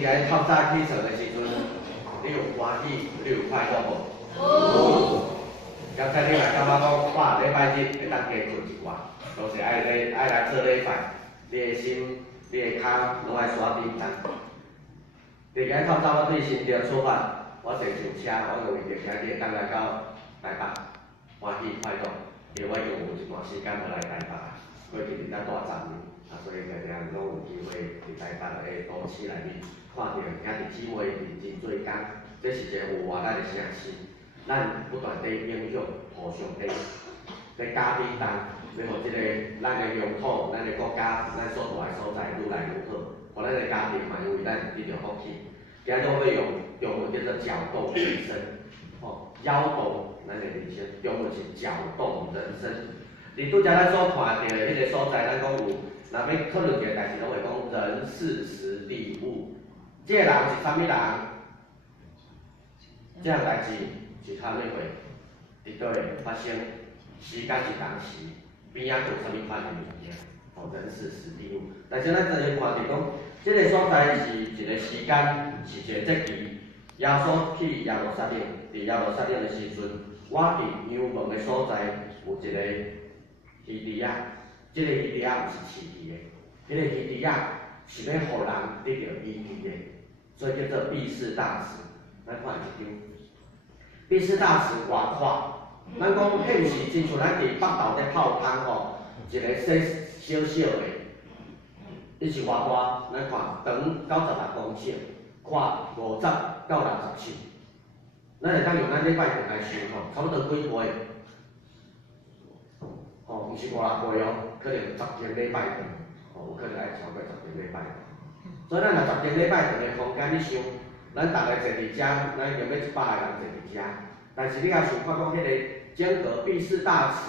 你来透早起床的时阵，你有欢喜，你有快乐无？有。刚才你来感觉讲，哇，礼拜日会当加困一寡，都是爱来做礼拜，你的心、你的脚拢爱刷叮当。第日透早我对新庄出发，我坐上车，我就为着今日当来到台北，欢喜快乐，因为我用有一段时间无来台北，过去伫遮大站呢。 所以常常拢有机会伫台北的都市内面，看到兄弟姊妹认真做工，这是一个有活力的城市。咱不断地影响互相地在加比当，要互即个咱的领土、咱的国家、咱所在的所在愈来愈好，互咱的家庭嘛，因为咱得到福气。今日我要用中文叫做搅动人生，摇动咱的人生，中文是搅动人生。伫拄则咱所看到的迄个所在，咱讲有。 若要讨论一个代志，拢会讲人事时地物。这个人是啥物人？这样代志是啥物会？伫倒会发生？时间是当时，边仔有啥物款的物件？人事时地物。但是咱真诶看着讲，这个所在是一个时间，是一个节期。耶稣去耶路撒冷，伫耶路撒冷的时阵，我伫羊门的所在有一个希利亚。 即个鱼仔毋是饲鱼的，迄个鱼仔是要互人得到医治的，所以叫做避世大慈。咱看一张，避世大慈外看，咱讲迄毋是亲像咱伫北投咧泡汤吼，一个小小的，伊是偌大，咱看长96公尺，宽50到60尺，咱会当用咱礼拜堂来想吼，差不多几倍？ 毋是5、6倍哦，可能10间礼拜堂，有可能爱超过10间礼拜堂。所以咱若10间礼拜堂的空间，你想，咱逐个坐伫遮，咱用要100个人坐伫遮，但是你也想看讲，迄个整个避世大池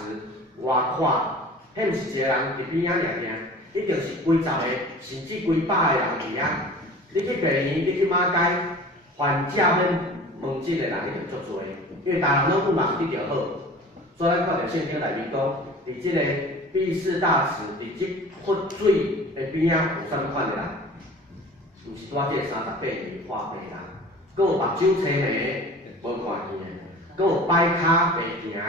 外看，迄毋是一个人伫边仔尔尔，一定是几十个，甚至几百个人伫遐。你去病院，你去马街，患者免问诊的人一定足多，因为大人拢有人得着好，所以咱看到圣经内面讲。 伫即个避世大池，伫即窟水的边仔有啥物款的人？毋是拄仔即个38年化病人，阁有目睭青迷无看见的，阁有摆骹袂行的，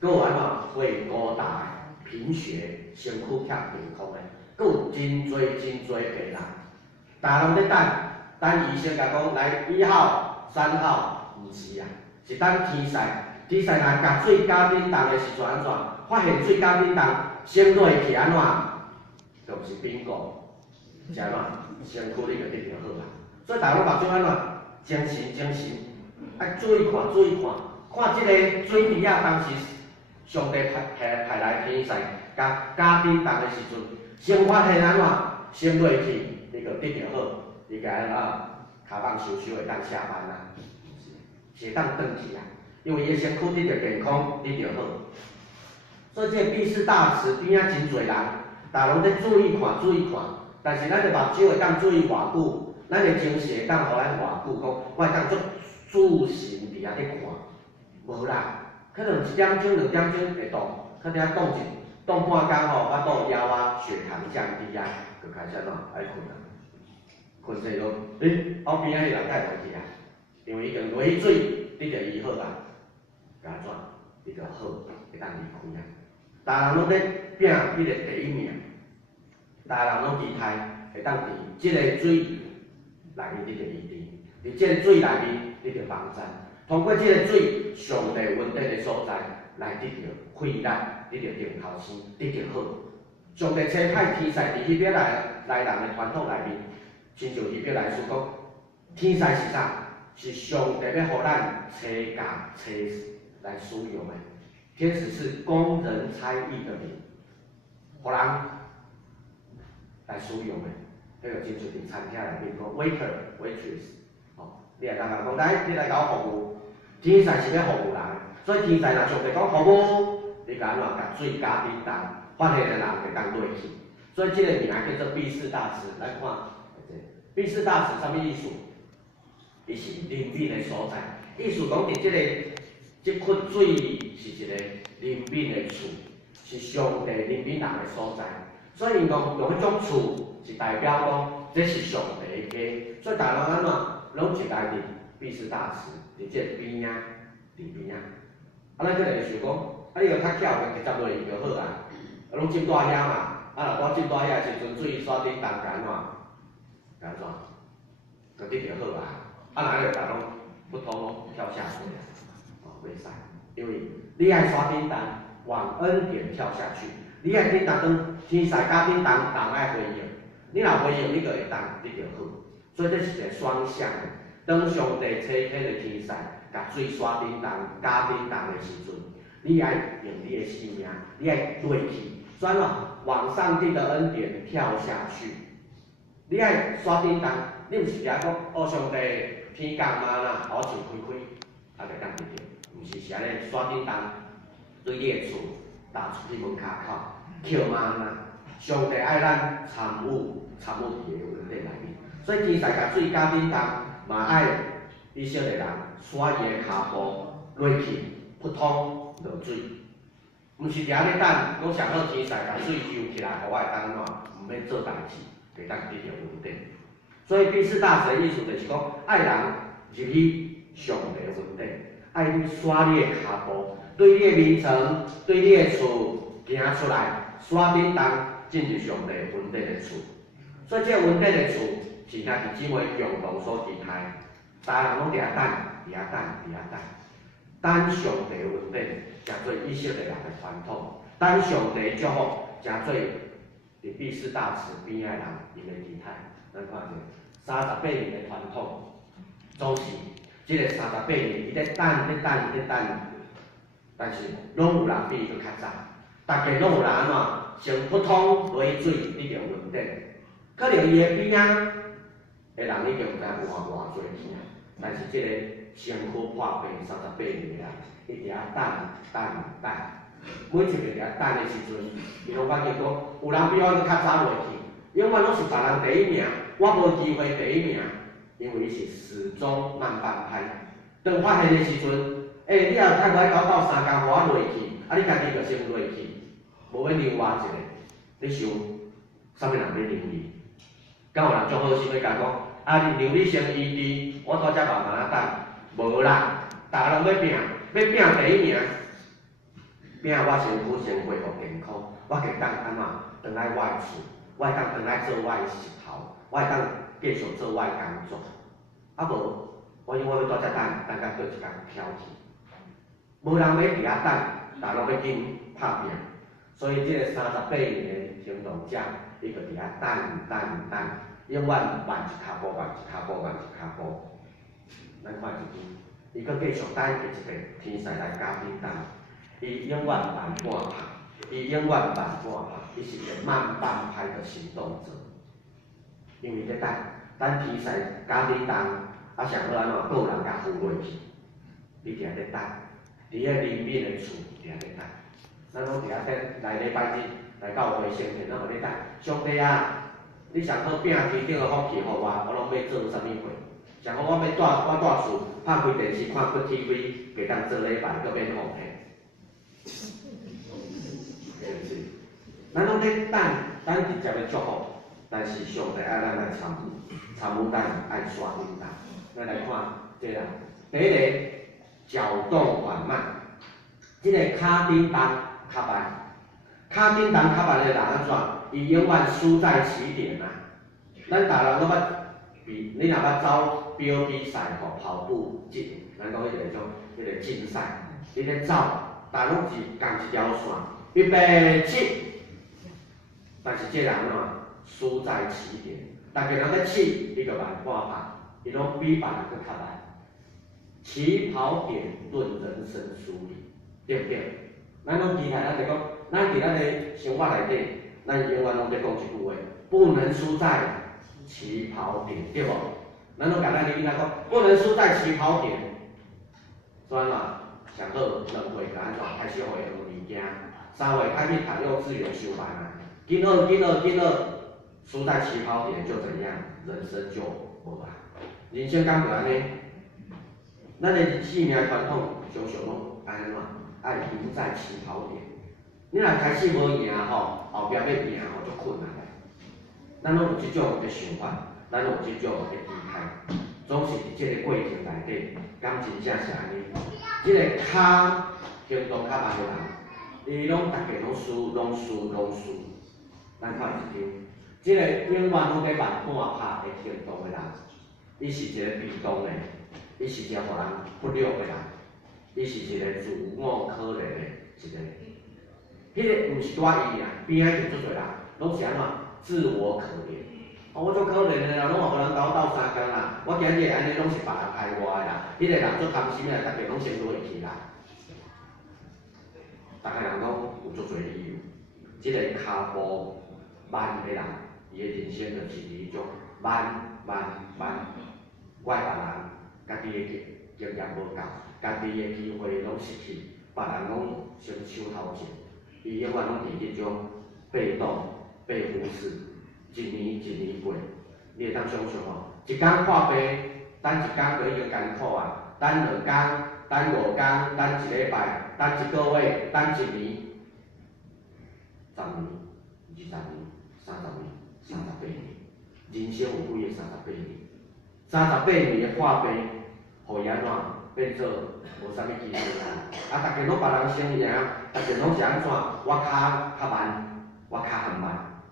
阁有安怎血高大的、贫血、身躯欠健康的，阁有真多病人。大人咧等医生甲讲来1号、3号，毋是啊，是等天使。天使若甲水加冷冻的时阵安怎？ 发现水加冷冻升落去安怎？就是bingo，是安怎？身躯你就得着好啦。所以大家目睭安怎？精神，爱注意看，看即个水池啊，当时上帝派来天使，甲加冷冻的时阵，先发现安怎？升落去，你就得着好，你甲安怎？骹棒收收会当下班啦，是当转去啊，因为伊身躯得着健康，得着好。 所以这个避世大池边仔真侪人，大家拢在注意看，但是咱的目睭会当注意偌久，咱的精神会当互咱偌久，讲我会当做注心伫遐咧看，无啦，可能1点钟、2点钟会动，较顶动半工吼，巴肚枵啊，血糖降低啊，就开始怎爱困啊，困势咯，后边仔迄人才会起啊，因为已经落去水，你着医好啊，甲怎，你着好，会当离开啊。 大人拢咧拼迄个第一名，大人拢期待会当伫即个水内面得到医治，伫即个水内面得到帮助，通过即个水，上帝稳定的所在来得到快乐，得到定头生，得到好。上帝差派天使伫迄边来人的传统内面，亲像迄边来说讲，天使是啥？是上帝要互咱车架车来使用的。 天使是供人差役的名，互人来使用的。迄个亲像伫餐厅内面讲 waiter、waitress， 你来甲讲，来你来甲我服务。天使是要服务人，所以天使若上帝讲服务，你甲安怎甲水加冰冻，发现的人会当落去。所以这个名叫做避世大池。来看，避世大池啥物意思？伊是灵敏的所在，意思讲伫即窟水是一个灵敏的厝，是上帝灵敏人的所在。所以用迄种厝是代表讲这是上帝的家，所以大人安怎拢是来伫避世大池伫这边仔伫边仔。啊，咱可能想讲，啊，你个较巧，直接落去就好啊，拢浸大遐嘛，啊，若浸大遐时阵，水刷顶重干怎？干怎？就得就好啊，啊，哪个人拢不通拢跳下水啊？哦，袂使，因为你爱刷顶重往恩典跳下去，你爱顶重当天使甲顶重人爱回应，你若回应，你就会当，你就好。所以这是一个双向的。当上帝差遣的天使甲水刷顶重、加顶重的时阵，你爱用你的性命，你爱落去，转了往上帝的恩典跳下去。你爱刷顶重，你毋是遐讲哦，上帝天降嘛啦，好树开开，啊就当得着，毋是是安尼刷顶重，对你的厝踏出去门骹口，扣嘛啦。上帝爱咱参与伫个问题内面，所以天使甲水加顶重，嘛爱以色列人刷伊的骹步落去，扑通落水，毋是伫遐咧等，讲上好天使甲水游起来，互我会当怎，毋免做代志，会当得着稳定。所以避世大池的意思就是讲，爱人入去上帝的稳定，爱你刷你的骹步，对你的名城，对你的厝行出来，刷顶重进入上帝稳定的厝。所以这个稳定的厝是兄弟姊妹共同所期待，大家人拢伫遐等，伫遐等，伫遐等。等上帝稳定，诚做以色列人的传统；等上帝祝福，诚做伫避世大池边仔人因的期待。咱看者38年的传统，总是即个38年，伊咧等，但是拢有人比伊搁较早，大家拢有人安怎先扑通落去水，已经稳定。可能伊的边仔的人已经毋知换偌济天，但是即个辛苦破病38年的人，伊伫遐等，每一个伫遐等的时阵，伊拢发觉讲，有人比我搁较早落去，永远拢是别人第一名，我无机会第一名，因为伊是始终慢半拍。当发现的时阵，你若太快到3工，互我落去，啊，你家己就先落去，无要留我一个，你想，啥物人要留你？敢有人足好心要甲讲，啊，留你先医治，我拄则慢慢等，无啦，逐个人要拼第一名，拼我身躯先恢复健康，我会当安怎？回来我的厝，我会当回来做我的日头，我会当继续做我的工作。啊无，我因为要拄则等到过一工翘去，无人要伫遐等，逐个要紧拍拼，所以即个38年的行动者，伊就伫遐等，永远慢一脚步。咱看一支，伊搁继续等一个天使来加顶重，伊永远慢半拍，伊是一个慢半拍的行动者，因为咧等天使加顶重，啊上好安怎，搁有人甲扶落去，你伫遐咧等，伫个灵敏的厝伫遐咧等，咱拢伫遐等来礼拜日来教会圣殿，咱嘛咧等，上帝啊！你上好拼天顶的福气互我拢要做啥物货？上好我住厝，拍开电视看个 TV， 会当做礼拜，搁免放屁。咱拢咧等直接的祝福，但是上帝爱咱来参与咱爱刷顶重。咱来看这个，第一个搅动缓慢，这个骹顶重较慢，骹顶重较慢的人安怎？伊永远输在起点啊！咱逐人拢捌比，你若捌走标比赛吼，跑步竞，咱讲迄个竞赛，你咧走，逐拢是共一条线，预备起。但是这人啊，输在起点，大家人咧起，伊就慢半拍，伊拢比别人搁较慢。起跑点论人生输赢，对不对？咱拢期待，咱就讲，咱伫咱的生活内底。咱永远拢在讲一句话，不能输在起跑点，对无？咱拢甲咱的囡仔讲，不能输在起跑点。所以嘛，上好2岁甲安怎开始学会学物件，3岁开始读幼稚园上班啊，紧学，输在起跑点就怎样，人生就无啊。人生敢就安尼，咱的生命传统常常拢安怎？爱赢在起跑点。你若开始无赢吼，后壁要赢吼足困难诶。咱拢有即种诶想法，咱有即种诶期待，总是伫即个过程内底，敢真正是安尼？即个骹行动较慢诶人，伊拢逐个拢输，咱看一张，即个永远拢在慢半拍诶行动诶人，伊是一个被动诶，伊是一个互人忽略诶人，伊是一个自我可怜诶一个。迄个毋是拄仔伊尔，边仔就足侪人，拢是安怎？自我可怜。哦，我足可怜诶啦，拢也无人甲我斗相共啦。我今日安尼拢是别人害我诶啦。迄个人足贪心诶，逐个拢先落去啦。逐个人拢有足侪理由。即个骹步慢诶人，伊诶人生就是迄种慢。我诶别人家己诶经验无够，家己诶机会拢失去，别人拢先手头前。伊永远拢伫迄种被动、被忽视，一年过，你会当想象吼，一工破病，等一工就已经艰苦啊，等2工、等5工、等1礼拜、等1个月、等1年、10年、20年、30年、38年，人生有几个38年？38年的破病，互伊安怎变做无啥物机会啊？啊，逐个拢别人先赢，逐个拢是安怎？我骹较慢，我骹较慢，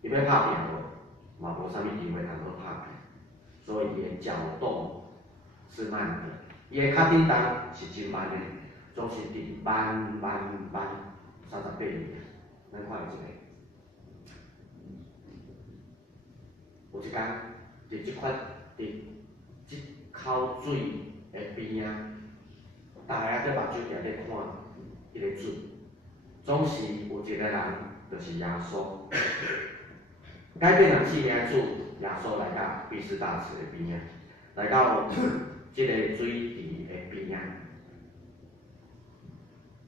伊要拍拼无，嘛无啥物机会通好拍拼，所以伊的脚动是慢的，伊的脚顶动是真慢的，总是伫慢38年。咱看一个，有一工伫即款即口水的边仔，大家在目睭定咧看迄个水，总是有一个人，就是耶稣，改变人生命的主，耶稣来到毕士大池的边仔，来到即个水池的边仔。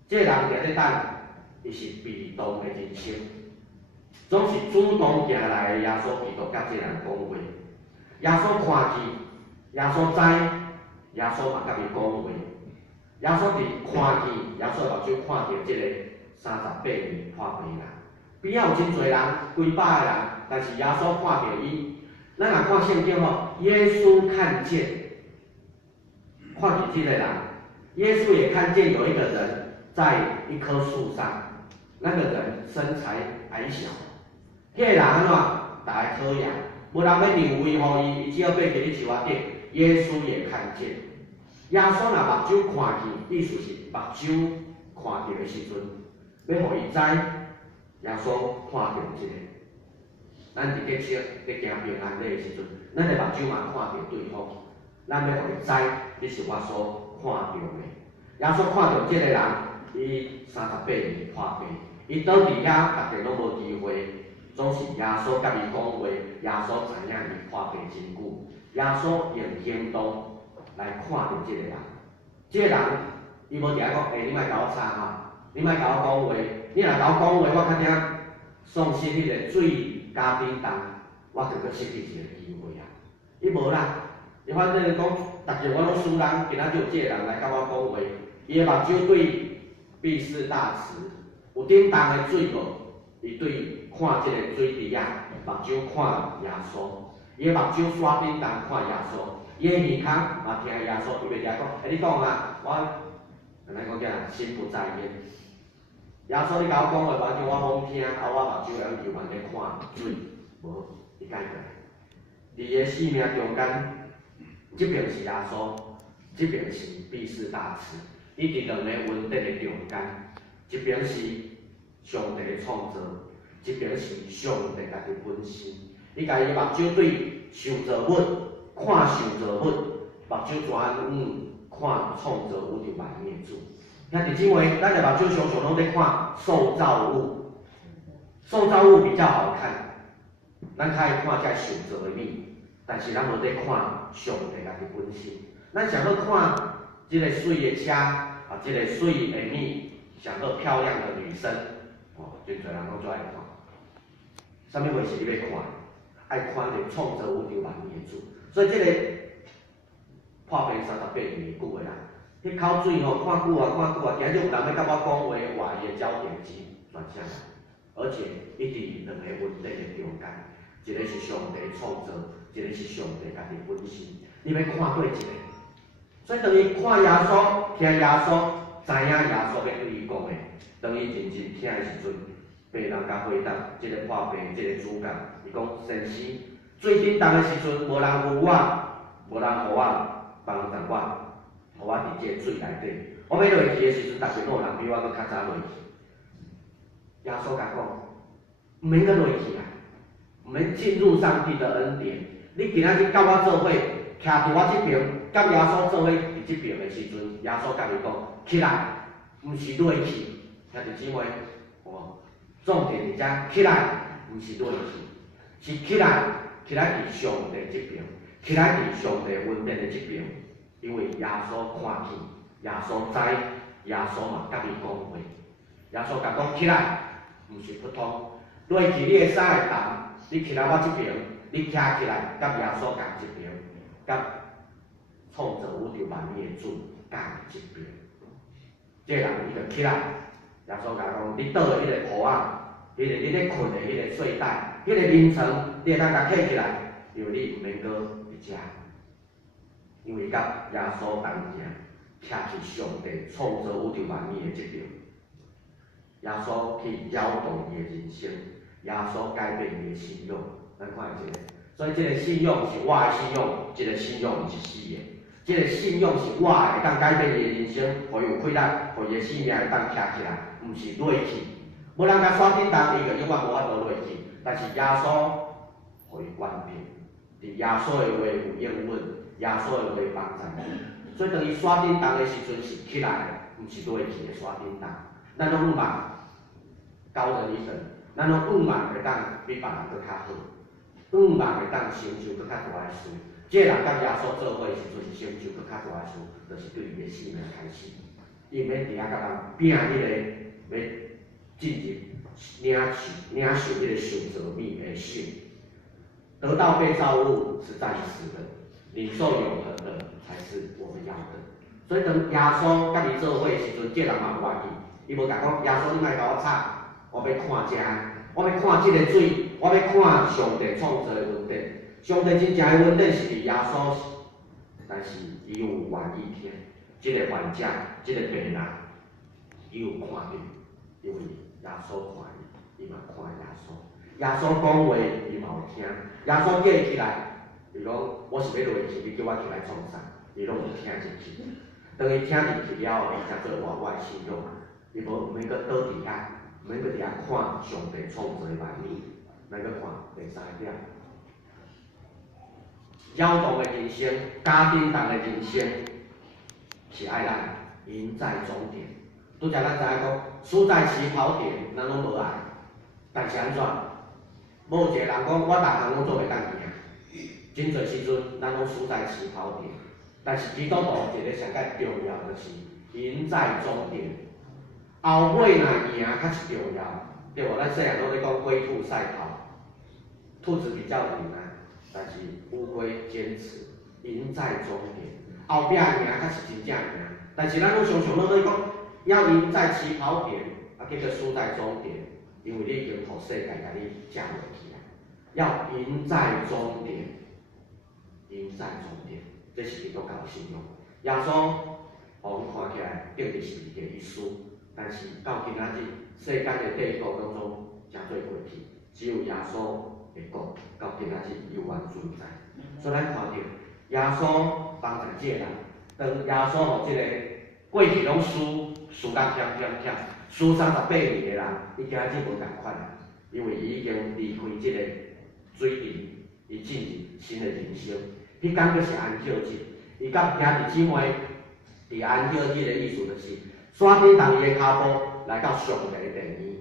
即个人定咧等，伊是被动的人生，总是主动行来的耶稣基督甲即个人讲话。耶稣看见，耶稣知，耶稣嘛甲伊讲话。耶稣伫看见，耶稣目睭看到即个38年破病人，边仔有真侪人，几百个人，但是耶稣看到伊。咱若看圣经吼，耶稣看见即个人，耶稣也看见有一个人在一棵树上，那个人身材矮小，迄个人安怎？大家讨厌，无人要让位互伊，伊只好爬伫咧树仔顶。耶稣也看见，耶稣若目睭看见，意思是目睭看到的时阵，要互伊知，耶稣看到即个。咱伫咧行平安礼的时阵，咱的目睭嘛看到对方，咱要互伊知，你是我所看到的。耶稣看到即个人，伊38年破病，伊倒伫遐，逐个拢无机会。总是耶稣甲伊讲话，耶稣知影伊破病真久，耶稣用行动来看到即个人。即个人，伊无伫遐讲，你莫甲我吵吼，你莫甲我讲话，你若甲我讲话，我较惊丧失迄个水加冰冻，我就搁失去一个机会啊！伊无啦，伊反正讲，逐个我拢输人，今仔就有即个人来甲我讲话，伊的目睭对毕士大池有顶冻的水无？伊对看即个水池啊，目睭看耶稣，伊的目睭刷冰冻看耶稣，伊的耳孔嘛听耶稣，伊袂听讲，你讲啊，我安尼讲啥？心不在焉。耶稣你甲我讲话，反正我罔听，啊我目睭还流慢咧看水，无伊解过来。伫伊的生命中间，即边是耶稣，即边是毕士大池，伊伫两个温德的中间，一边是上帝的创造，一边是上帝家己本身。你家己目睭对受造物看受造物，目睭专看创造宇宙万物的主。兄弟姊妹，咱的目睭常常拢在看受造物，受造物比较好看，咱较爱看遮受造的物，但是咱无在看上帝家己本身。咱上好看即个水的车，啊，即个水的物，上好漂亮的女生，哦，真侪人拢最爱看。啥物回事你要看？爱看着创造宇宙万物的主。所以即个破病38年久的人，迄口水吼，看久啊，今日有人要甲我讲话，话伊的焦点是转向来，而且一直两个稳定的中间，一个是上帝创造，一个是上帝家己本身，你要看对一个。所以等于看耶稣，听耶稣，知影耶稣要对伊讲的，等于认真听的时阵，病人甲回答，即个破病，即个主教，伊讲先生，最紧张的时阵，无人扶我，无人互我帮助我，互我伫即个水内底。我要落去的时阵，逐边有人比我搁较早落去。耶稣甲讲，毋免搁落去啊，毋免进入上帝的恩典。你今仔日甲我做伙，徛伫我即边。甲耶稣做伙伫即边的时阵，耶稣甲伊讲起来，毋是落去，兄弟姊妹，哦，重点伫遮起来，毋是落去，是起来伫上帝即边，起来伫上帝恩典的即边，因为耶稣看见，耶稣知，耶稣嘛甲伊讲话，耶稣甲讲起来，毋是普通，落去你会使会动，你起来我即边，你徛起来，甲耶稣共一边，甲。创造宇宙万物的主，共一边。这人伊就起来，耶稣甲讲：你倒迄个铺仔，迄个你咧困的迄个睡袋，迄个眠床，你会当甲摕起来，因为你毋免搁伫遮，因为甲耶稣同行，徛伫上帝创造宇宙万物的这边。耶稣去摇动伊的人生，耶稣改变伊的信仰。咱看一下，所以这个信仰是我的信仰，这个信仰毋是死的。这个信仰是我会当改变伊的人生，互伊有快乐，互伊的生命会当徛起来，毋是落去。无人甲山顶动，伊就永远无法度落去。但是耶稣互伊关闭，伫耶稣的话有应允，耶稣的话帮助伊。所以当伊山顶动的时阵是起来，毋是落去的山顶动。咱拢毋茫高人一等，咱拢毋茫会当比别人搁较好，毋茫会当成就搁较大的事。这人甲耶稣做伙的时阵，成就搁较大的事，就是对伊的生命开始。伊免伫遐甲人拼迄个要进入领受迄个受造物的性，得到被造物是暂时的，领受永恒的才是我们要的。所以当耶稣甲伊做伙的时阵，这人嘛有愿意，伊无甲讲耶稣，你莫甲我吵，我要看遮，我要看即个水，我要看上帝创造的恩典。上帝真正的稳定是伫耶稣，但是伊有愿意听，即个患者，即个病人，伊有看到，因为耶稣看伊，伊嘛看耶稣。耶稣讲话，伊嘛有听。耶稣叫伊起来，伊讲我是要落去，你叫我起来创啥？伊拢有听进去。当伊听进去了后，伊才做我的信仰。伊无毋免搁倒伫遐，毋免搁伫遐看上帝创造的万物，免搁看第三点。摇动的人生，加叮当的人生，是爱咱赢在终点。拄则咱知影讲，输在起跑点，咱拢无爱。但是安怎？无一个人讲，我逐项拢做袂当行。真侪时阵，咱拢输在起跑点。但是基督徒一个上介重要就是赢在终点。后尾若赢较是重要，对无？咱细汉拢咧讲龟兔赛跑，兔子比较赢啊。但是乌龟坚持赢在终点，后壁赢才是真正赢。但是咱拢常常拢咧讲要赢在起跑点，结果输在终点，因为你已经互世界甲你降落去啊。要赢在终点，赢在终点，这是基督教的信仰。耶稣，互阮看起来并不是伫个伊输，但是到今仔日世间的帝国当中，真做过去，只有耶稣。会讲到今仔日永远存在，所以咱看到耶稣帮助这个人，当耶稣互这个过去拢输甲输38年的人，伊今仔日无共款啦，因为伊已经离开这个水池，伊进入新的人生。迄天佫是安息日，伊甲兄弟姊妹伫安息日的意思就是山顶动伊的脚步来到上帝的殿院。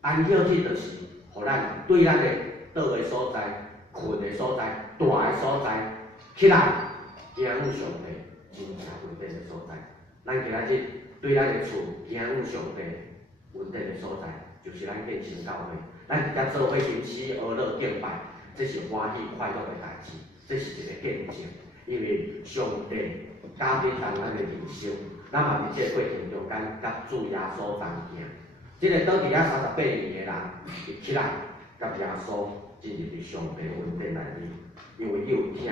安息日就是。互咱对咱的倒的所在、困的所在、大的所在起来，行向上帝真正稳定的所在。咱今仔日对咱的厝行向上帝稳定的所在，就是咱建成教会。咱伫遮做伙行喜、娱乐、敬拜，这是欢喜快乐的代志，这是一个见证。因为上帝加添咱的人生，咱嘛伫即个过程中间，甲主耶稣同行。即个倒伫遐38年的人，伊起来甲耶稣进入伫上帝恩典内面，因为伊有听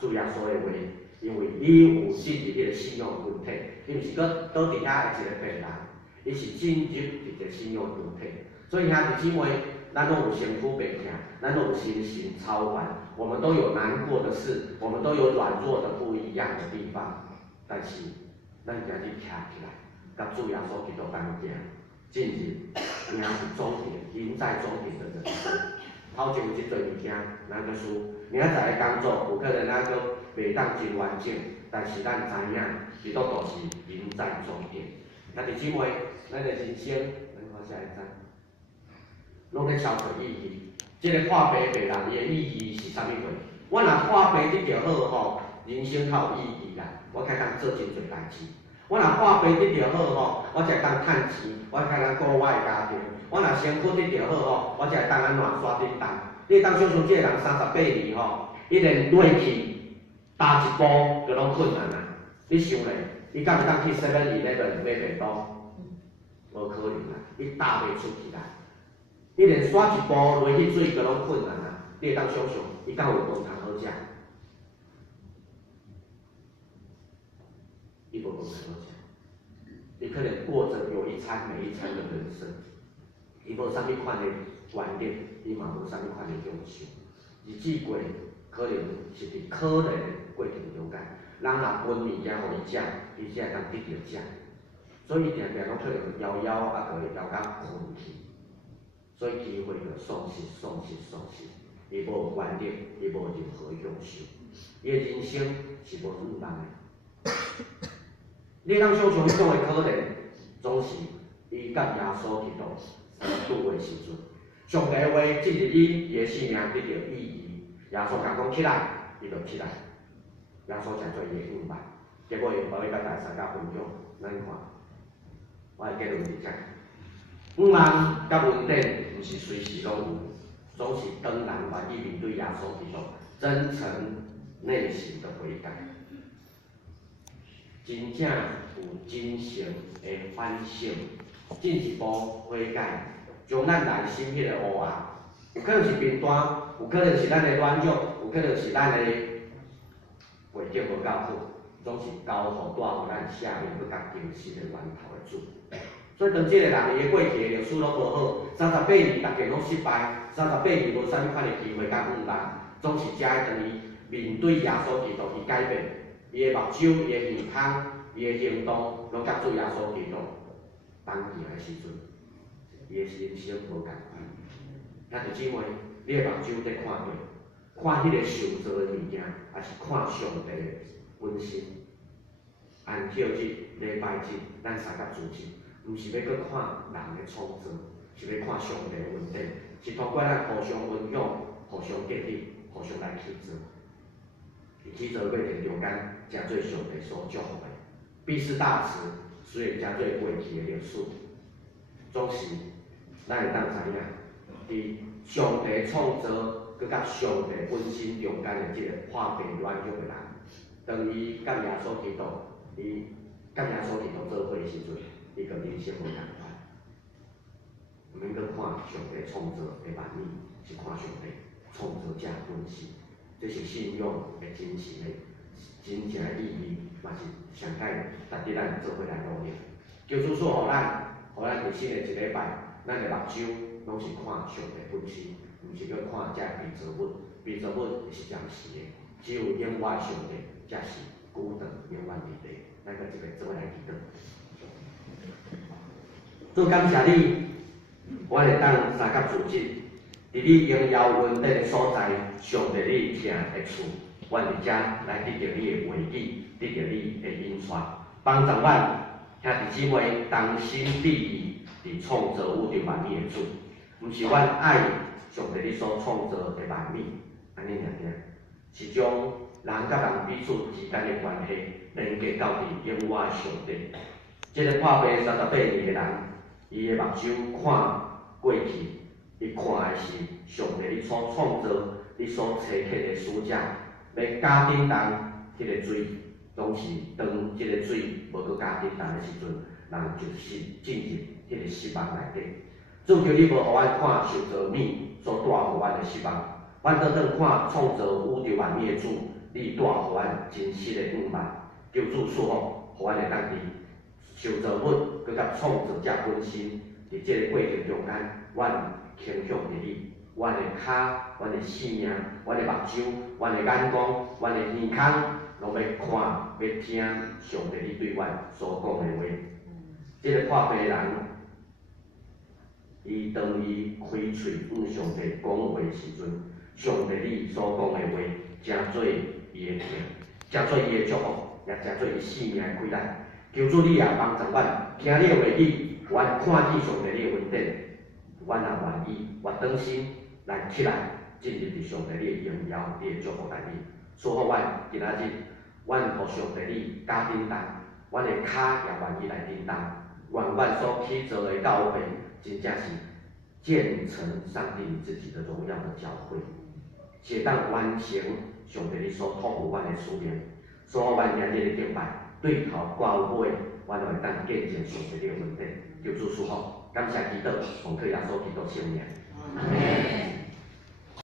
读主耶稣的话，因为伊有进入迄个信仰群体，伊毋是搁倒伫遐的一个病人，伊是进入一个信仰群体。所以兄弟姊妹，咱拢有身躯病痛，咱都有心情操烦，我们都有难过的事，我们都有软弱的不一样的地方。但是，咱今日徛起来，甲主耶稣基督同行，进入赢是终点，赢在终点的人生。头前有即侪物件，咱个输，明仔载的工作有可能咱个袂当真完整，但是咱知影，基督徒是赢在终点。兄弟姊妹，咱的人生，咱看下一张，拢咧超出意义。即个破病病人伊的意义是啥物货？我若破病得着好吼，人生较有意义啦。我开当做真侪代志。我若破病得着好吼，我才会当趁钱，我开当顾我的家庭。我若身躯得着好吼，我才会当安怎刷叮当。你当想想，即个人38年吼，伊连落去踏一步就拢困难啊！你想咧，伊敢会当去7-11买便当？无可能啦，伊踏袂出去啦。伊连刷一步落去水就拢困难啊！你会当想想，伊敢有饭通好食？伊无饭通好食，伊可能过着有一餐没一餐的人生。伊无啥物款的观念，伊嘛无啥物款的享受。日子过，可能是伫可怜的过程中间，人若分物件互伊食，伊才会当得着食。所以定定拢可能枵啊，个会枵甲困去。所以机会就丧失。伊无观念，伊无任何享受，伊的人生是无意义的。你当想象迄种的可怜，总是伊甲耶稣基督相拄的时阵，上帝话进入伊的生命得到意义。耶稣甲讲起来，伊就起来。耶稣诚做伊的应办，结果伊无要甲大家分享，咱看，我的结论是这样。五万甲稳定，毋是随时拢有，总是当然愿意面对耶稣基督，真诚内心的悔改，真正有真诚的反省，进一步悔改，将咱内心迄个黑暗，有可能是贫惰，有可能是咱的软弱，有可能是咱的环境无够好，总是交互带互咱下面搁较精神的源头的主。所以当即个人伊的过去的历史拢无好，38年大家拢失败，38年无啥物款的机会甲困难，总是才会当伊面对耶稣基督伊改变，伊的目睭、伊的耳孔、伊的行动，拢甲主耶稣基督同行的时阵，伊的人生无共款。兄弟姊妹，你的目睭在看对，看迄个受造的物件，还是看上帝的本身？安息日、礼拜日，咱三甲主日。毋是要去看人的创造，是要看上帝的恩典，是通过咱互相分享、互相建立、互相来起造。伫起造过程中间，诚做上帝所祝福的。毕士大池虽然诚做过去的历史，总是咱会当知影，伫上帝创造，佮甲上帝本身中间的即个破病软弱的人，当伊甲耶稣基督，伊甲耶稣基督做伙的时阵。伊个人生无共款，毋免去看上帝创造的万物，是看上帝创造者本身。这是信仰的真实的、真正的意义，嘛是上解值得咱做伙来努力。求主赐互咱伫新的一礼拜，咱的目睭拢是看上帝本身，毋是去看遮被造物。被造物是暂时的，只有永远的上帝才是久长永远伫地。咱个一个做伙来祈祷。主感谢你，我会当三甲主日，伫你荣耀恩典的所在，上帝你徛的厝，我伫遮来得到你的话语，得到你的引传，帮助阮兄弟姊妹同心致意伫创造宇宙万物的主，毋是阮爱上帝你所创造的万物，安尼尔尔，是将人甲人彼此之间的关系连接到伫永远的上帝。这个破病38年的人，伊的目睭看过去，伊看的是上帝你所创造、你所设计的使者，要加顶重迄个水总是当即个水无搁加叮当的时阵，人就是进入迄个失望内底。主求你无互阮看受造物所带互阮的失望，阮倒转看创造宇宙万物的主，你带互阮真实的盼望。求主赐福，互阮会当伫受造物佮甲创造者本身，伫即个过程中间，阮倾向伫你，阮的骹、阮的性命、阮的目睭、阮的眼光、阮的耳孔，拢要看、要听上帝你对阮所讲的话。即个破病人，伊当伊开喙向上帝讲话的时阵，上帝你所讲的话，成做伊的甜，成做伊的祝福，也成做伊生命的开展。求主你也帮助阮，听你的话语，阮看见上帝你的恩典，阮也愿意活转心来起来，进入伫上帝你的荣耀、你的祝福内面。祝福阮今仔日，阮互上帝你加叮当，阮的骹也愿意来叮当。愿阮所起造的教会，真正是建成上帝自己的荣耀的教会，是当完成上帝你所托付阮的使命。所以阮今日的敬拜，对头挂有尾，阮就会当见证上帝的恩典。求主赐福，感谢祈祷，奉靠耶稣基督圣名。